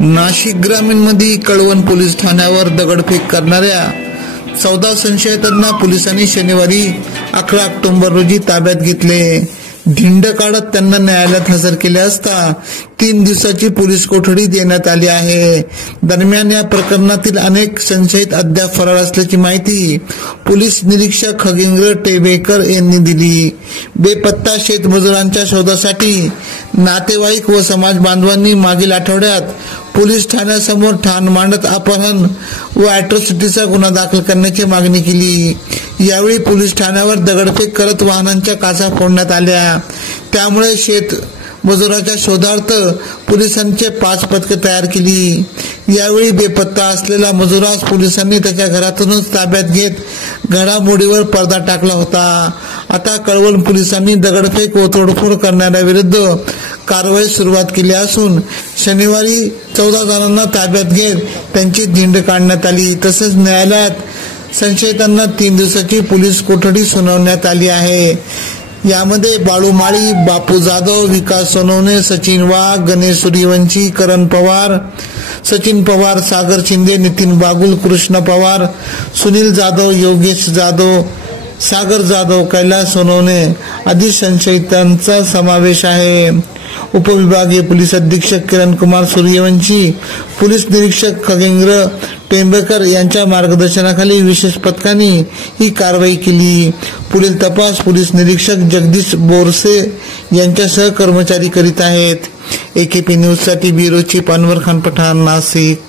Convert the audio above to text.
नाशिक ग्रामीणमध्ये कळवण पोलीस ठाण्यावर दगडफेक करणाऱ्या 14 संशयितांना पोलिसांनी शनिवारी 11 ऑक्टोबर रोजी ताब्यात घेतले। धिंड काढत त्यांना न्यायालयात हजर केले असता 3 दिवसाची पोलीस कोठडी देण्यात आली आहे। दरम्यान या प्रकरणातील अनेक संशयित अद्याप फरार असल्याची माहिती पोलीस निरीक्षक खगेंद्र टेंबेकर यांनी दिली। बेपत्ता शेतमजुरांच्या शोधासाठी नातेवाईक व समाज बांधवांनी मागील आठवड्यात पोलीस ठाण्यासमोर ठाण मांडत अपहरण व अॅट्रॉसिटीचा गुन्हा दाखल करण्याची मागणी केली। यावेळी पोलीस ठाण्यावर दगडफेक करत वाहनांच्या काचा फोडण्यात आल्या। त्यामुळे शेत मजुराच्या शोधार्थ पोलिसांचे 5 पथके तयार केली। यावेळी बेपत्ता असलेला मजुरास पोलिसांनी त्याच्या घरातूनच ताब्यात घेत घडामोडीवर पडदा टाकला होता। आता कळवण पोलिसांनी दगडफेक व तोडफोड करणाऱ्या विरुद्ध कारवाई सुरुवात केली असून शनिवारी 14 जणांना ताब्यात घेत त्यांची धिंड काढण्यात आली। तसेच न्यायालयात संशयितांना 3 दिवसाची पोलीस कोठडी सुनावण्यात आली आहे। यामध्ये बाळू माळी, बापू जाधव, विकास सोनवणे, सचिन वाघ, गणेश सूर्यवंशी, करण पवार, सचिन पवार, सागर शिंदे, नितीन बागुल, कृष्ण पवार, सुनील जाधव, योगेश जाधव, सागर जाधव, कैलास सोनवणे आदी संशयितांचा समावेश आहे। उपविभागीय पोलीस अधीक्षक किरण कुमार सूर्यवंशी, पोलीस निरीक्षक खगेंद्र टेंबेकर यांच्या मार्गदर्शनाखाली विशेष पथकाने ही कारवाई केली। पुढील तपास पोलीस निरीक्षक जगदीश बोरसे यांच्यासह कर्मचारी करीत आहेत। AKP न्यूज साठी ब्युरो चीफ अनवर खान पठाण, नाशिक।